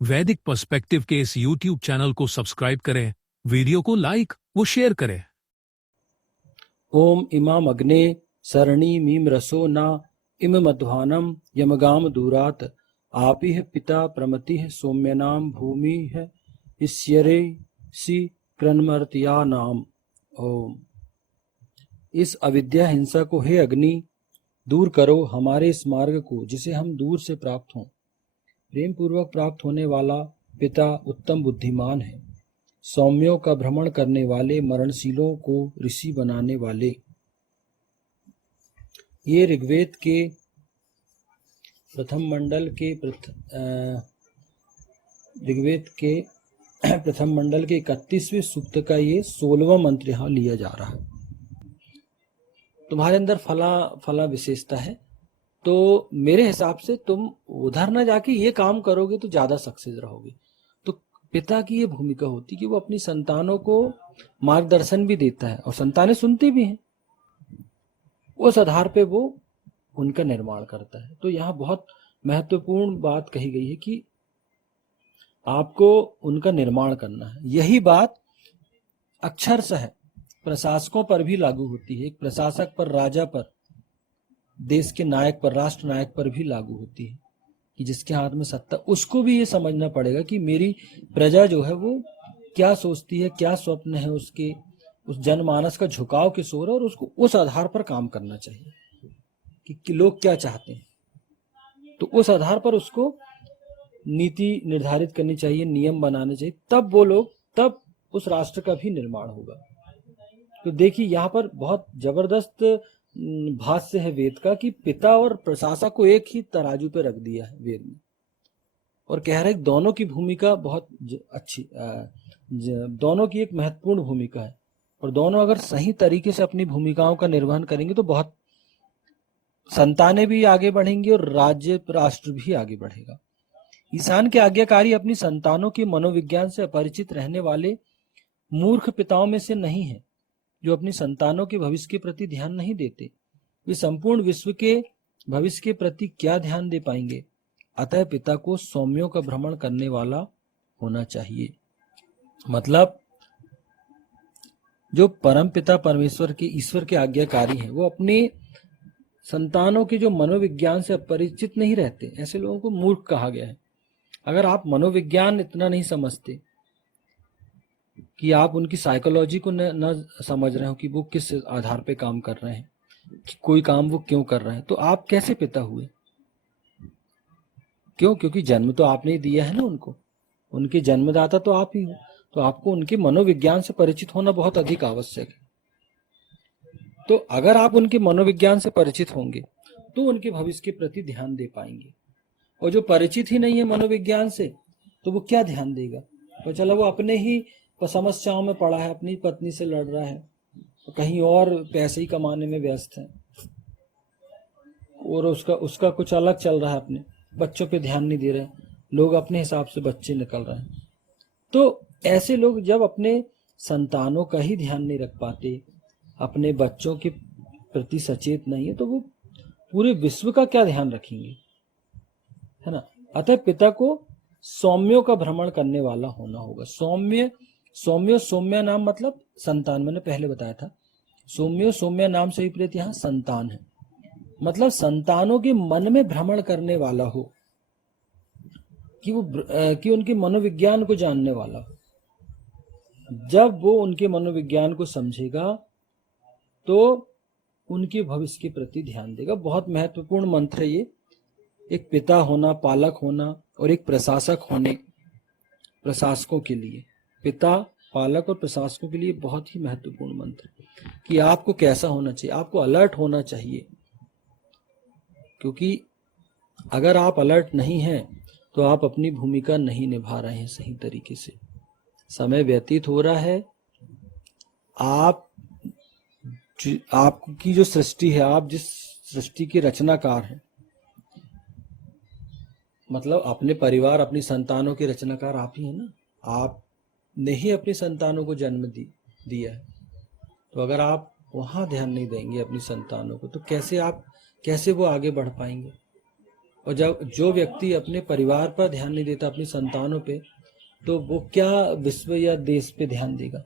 वैदिक पर्सपेक्टिव के इस YouTube चैनल को सब्सक्राइब करें, वीडियो को लाइक व शेयर करें। ओम इमाम अग्ने सरणीमीम रसो न इम मध्वानम यमगाम दूरात आपिह पिता प्रमतिः सौम्यनाम भूमि है इस्यरे सी क्रन्मर्त्या नाम। ओम। इस अविद्या हिंसा को हे अग्नि दूर करो, हमारे इस मार्ग को जिसे हम दूर से प्राप्त हों। प्रेम पूर्वक प्राप्त होने वाला पिता उत्तम बुद्धिमान है, सौम्यों का भ्रमण करने वाले, मरणशीलों को ऋषि बनाने वाले। ये ऋग्वेद के प्रथम मंडल के 31वें सूक्त का ये 16वां मंत्र यहाँ लिया जा रहा है। तुम्हारे अंदर फला विशेषता है, तो मेरे हिसाब से तुम उधर ना जाके ये काम करोगे तो ज्यादा सक्सेस रहोगे। तो पिता की ये भूमिका होती है कि वो अपनी संतानों को मार्गदर्शन भी देता है और संतानें सुनती भी हैं। उस आधार पे वो उनका निर्माण करता है। तो यहाँ बहुत महत्वपूर्ण बात कही गई है कि आपको उनका निर्माण करना है। यही बात अक्षरशः प्रशासकों पर भी लागू होती है। एक प्रशासक पर, राजा पर, देश के नायक पर, राष्ट्र नायक पर भी लागू होती है कि जिसके हाथ में सत्ता, उसको भी ये समझना पड़ेगा कि मेरी प्रजा जो है वो क्या सोचती है, क्या स्वप्न है उसके, उस जनमानस का झुकाव किस ओर है, और उसको उस आधार पर काम करना चाहिए कि लोग क्या चाहते हैं। तो उस आधार पर उसको नीति निर्धारित करनी चाहिए, नियम बनाने चाहिए, तब उस राष्ट्र का भी निर्माण होगा। तो देखिए यहाँ पर बहुत जबरदस्त भाष्य है वेद का कि पिता और प्रशासक को एक ही तराजू पे रख दिया है वेद में, और कह रहे दोनों की भूमिका बहुत अच्छी, दोनों की एक महत्वपूर्ण भूमिका है, और दोनों अगर सही तरीके से अपनी भूमिकाओं का निर्वहन करेंगे तो बहुत संतानें भी आगे बढ़ेंगी और राज्य राष्ट्र भी आगे बढ़ेगा। ईशान के आज्ञाकारी अपनी संतानों के मनोविज्ञान से अपरिचित रहने वाले मूर्ख पिताओं में से नहीं है, जो अपनी संतानों के भविष्य के प्रति ध्यान नहीं देते। वे संपूर्ण विश्व के भविष्य के प्रति क्या ध्यान दे पाएंगे। अतः पिता को सौम्यों का भ्रमण करने वाला होना चाहिए। मतलब जो परम पिता परमेश्वर के, ईश्वर के आज्ञाकारी हैं, वो अपने संतानों के जो मनोविज्ञान से अपरिचित नहीं रहते, ऐसे लोगों को मूर्ख कहा गया है। अगर आप मनोविज्ञान इतना नहीं समझते कि आप उनकी साइकोलॉजी को न समझ रहे हो कि वो किस आधार पे काम कर रहे हैं, कि कोई काम वो क्यों कर रहे हैं, तो आप कैसे पिता हुए? क्यों? क्योंकि जन्म तो आपने ही दिया है ना उनको, उनके जन्मदाता तो आप ही हो। तो आपको उनके मनोविज्ञान से परिचित होना बहुत अधिक आवश्यक है। तो अगर आप उनके मनोविज्ञान से परिचित होंगे तो उनके भविष्य के प्रति ध्यान दे पाएंगे। और जो परिचित ही नहीं है मनोविज्ञान से, तो वो क्या ध्यान देगा? तो चलो वो अपने ही समस्याओं में पड़ा है, अपनी पत्नी से लड़ रहा है, कहीं और पैसे ही कमाने में व्यस्त है, और उसका कुछ अलग चल रहा है, अपने बच्चों पे ध्यान नहीं दे रहे, लोग अपने हिसाब से बच्चे निकल रहे हैं। तो ऐसे लोग जब अपने संतानों का ही ध्यान नहीं रख पाते, अपने बच्चों के प्रति सचेत नहीं है, तो वो पूरे विश्व का क्या ध्यान रखेंगे, है ना। अतः पिता को सौम्यों का भ्रमण करने वाला होना होगा। सौम्य नाम मतलब संतान, मैंने पहले बताया था। सौम्य नाम से विपरीत यहाँ संतान है, मतलब संतानों के मन में भ्रमण करने वाला हो, कि उनके मनोविज्ञान को जानने वाला हो। जब वो उनके मनोविज्ञान को समझेगा तो उनके भविष्य के प्रति ध्यान देगा। बहुत महत्वपूर्ण मंत्र है ये, एक पिता होना, पालक होना, और एक प्रशासक होने, प्रशासकों के लिए, पिता, पालक और प्रशासकों के लिए बहुत ही महत्वपूर्ण मंत्र कि आपको कैसा होना चाहिए। आपको अलर्ट होना चाहिए, क्योंकि अगर आप अलर्ट नहीं हैं तो आप अपनी भूमिका नहीं निभा रहे हैं सही तरीके से। समय व्यतीत हो रहा है, आपकी जो सृष्टि है, आप जिस सृष्टि के रचनाकार हैं, मतलब अपने परिवार, अपनी संतानों के रचनाकार आप ही हैं ना। आपने ही अपनी संतानों को जन्म दिया है। तो अगर आप वहां ध्यान नहीं देंगे अपनी संतानों को, तो कैसे वो आगे बढ़ पाएंगे। और जब जो व्यक्ति अपने परिवार पर ध्यान नहीं देता, अपनी संतानों पे, तो वो क्या विश्व या देश पे ध्यान देगा।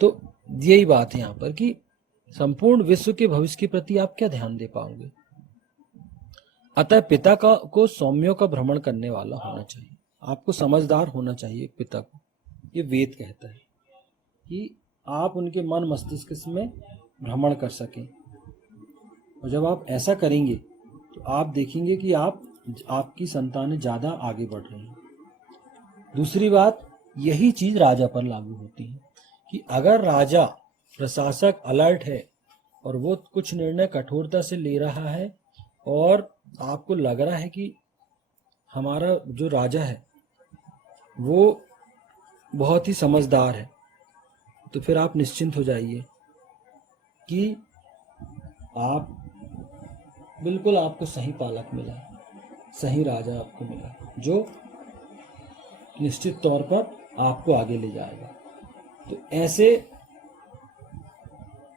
तो यही बात है यहाँ पर कि संपूर्ण विश्व के भविष्य के प्रति आप क्या ध्यान दे पाओगे। अतः पिता को सौम्यों का भ्रमण करने वाला होना चाहिए, आपको समझदार होना चाहिए पिता को। ये वेद कहता है कि आप उनके मन मस्तिष्क में भ्रमण कर सकें, और जब आप ऐसा करेंगे तो आप देखेंगे कि आपकी संतानें ज़्यादा आगे बढ़ रही हैं। दूसरी बात, यही चीज़ राजा पर लागू होती है कि अगर राजा प्रशासक अलर्ट है और वो कुछ निर्णय कठोरता से ले रहा है और आपको लग रहा है कि हमारा जो राजा है वो बहुत ही समझदार है, तो फिर आप निश्चिंत हो जाइए कि आप बिल्कुल, आपको सही पालक मिला, सही राजा आपको मिला, जो निश्चित तौर पर आपको आगे ले जाएगा। तो ऐसे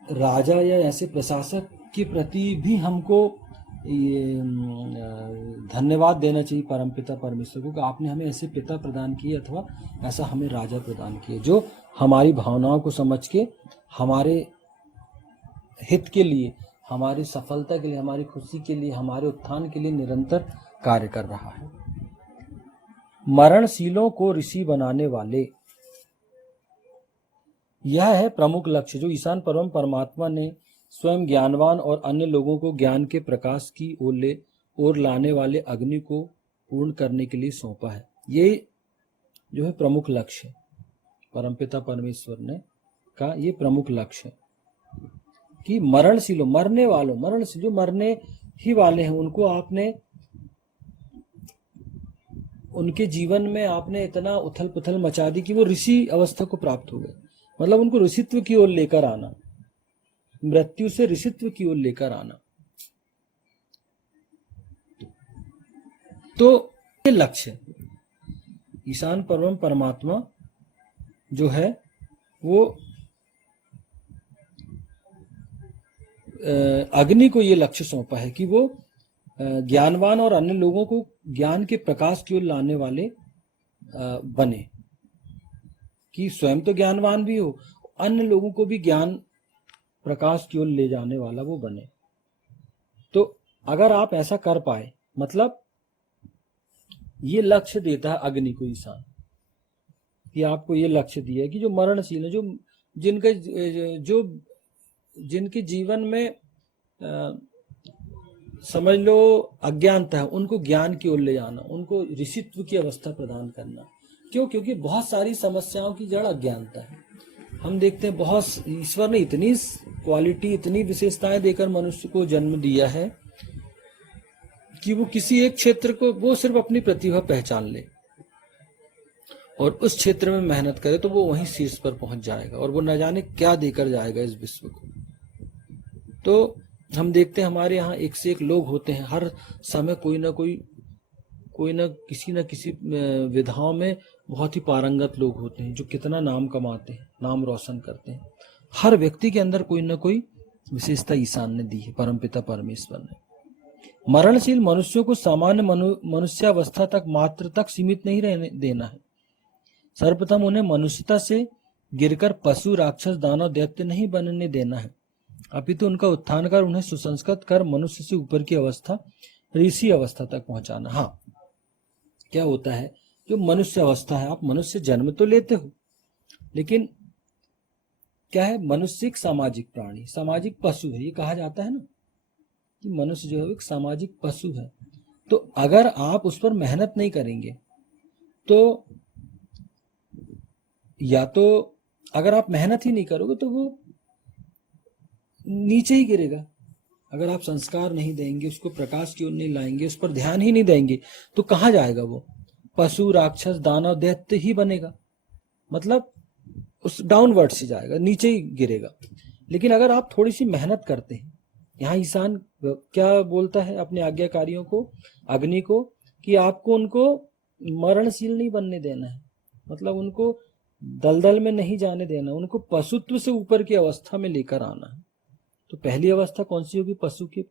राजा या ऐसे प्रशासक के प्रति भी हमको ये धन्यवाद देना चाहिए परमपिता परमेश्वर को कि आपने हमें ऐसे पिता प्रदान किए अथवा ऐसा हमें राजा प्रदान किए जो हमारी भावनाओं को समझ के हमारे हित के लिए, हमारी सफलता के लिए, हमारी खुशी के लिए, हमारे उत्थान के लिए निरंतर कार्य कर रहा है। मरणशीलों को ऋषि बनाने वाले, यह है प्रमुख लक्ष्य जो ईशान परम परमात्मा ने स्वयं ज्ञानवान और अन्य लोगों को ज्ञान के प्रकाश की ओर लाने वाले अग्नि को पूर्ण करने के लिए सौंपा है। ये जो है प्रमुख लक्ष्य है, परमपिता परमेश्वर ने का ये प्रमुख लक्ष्य है कि मरणशीलों, मरने वालों, मरणशील जो मरने ही वाले हैं, उनको आपने, उनके जीवन में आपने इतना उथल पुथल मचा दी कि वो ऋषि अवस्था को प्राप्त हो गए। मतलब उनको ऋषित्व की ओर लेकर आना, मृत्यु से ऋषित्व की ओर लेकर आना, तो ये लक्ष्य ईशान परम परमात्मा जो है वो अग्नि को ये लक्ष्य सौंपा है कि वो ज्ञानवान और अन्य लोगों को ज्ञान के प्रकाश की ओर लाने वाले बने, कि स्वयं तो ज्ञानवान भी हो, अन्य लोगों को भी ज्ञान प्रकाश की ओर ले जाने वाला वो बने। तो अगर आप ऐसा कर पाए, मतलब ये लक्ष्य देता है अग्नि को ईशान, कि आपको ये लक्ष्य दिया है कि जो मरणशील है, जो जिनके जीवन में समझ लो अज्ञानता है, उनको ज्ञान की ओर ले जाना, उनको ऋषित्व की अवस्था प्रदान करना। क्यों? क्योंकि बहुत सारी समस्याओं की जड़ अज्ञानता है। हम देखते हैं बहुत, ईश्वर ने इतनी क्वालिटी, इतनी विशेषताएं देकर मनुष्य को जन्म दिया है कि वो किसी एक क्षेत्र को, वो सिर्फ अपनी प्रतिभा पहचान ले और उस क्षेत्र में मेहनत करे तो वो वहीं शीर्ष पर पहुंच जाएगा और वो न जाने क्या देकर जाएगा इस विश्व को। तो हम देखते हैं हमारे यहाँ एक से एक लोग होते हैं, हर समय कोई न किसी विधाओं में बहुत ही पारंगत लोग होते हैं जो कितना नाम कमाते हैं, नाम रोशन करते हैं। हर व्यक्ति के अंदर कोई न कोई विशेषता ईशान ने दी है, परमपिता परमेश्वर ने। मरणशील मनुष्यों को सामान्य मनुष्यावस्था तक मात्र तक सीमित नहीं रहने देना है। सर्वप्रथम उन्हें मनुष्यता से गिरकर पशु, राक्षस, दानव, दैत्य नहीं बनने देना है, अपितु उनका उत्थान कर उन्हें सुसंस्कृत कर मनुष्य से ऊपर की अवस्था, ऋषि अवस्था तक पहुंचाना। हाँ, क्या होता है, जो मनुष्य अवस्था है, आप मनुष्य जन्म तो लेते हो, लेकिन क्या है, मनुष्य एक सामाजिक प्राणी, सामाजिक पशु है। ये कहा जाता है ना कि मनुष्य जो है एक सामाजिक पशु है। तो अगर आप उस पर मेहनत नहीं करेंगे तो, या तो अगर आप मेहनत ही नहीं करोगे तो वो नीचे ही गिरेगा। अगर आप संस्कार नहीं देंगे, उसको प्रकाश की ओर नहीं लाएंगे, उस पर ध्यान ही नहीं देंगे, तो कहाँ जाएगा वो? पशु, राक्षस, दानव, दैत्य ही बनेगा, मतलब उस डाउनवर्ड से जाएगा, नीचे ही गिरेगा। लेकिन अगर आप थोड़ी सी मेहनत करते हैं, यहाँ ईशान क्या बोलता है अपने आज्ञाकारियों को, अग्नि को, कि आपको उनको मरणशील नहीं बनने देना है, मतलब उनको दलदल में नहीं जाने देना, उनको पशुत्व से ऊपर की अवस्था में लेकर आना है। तो पहली अवस्था कौन सी होगी? पशु की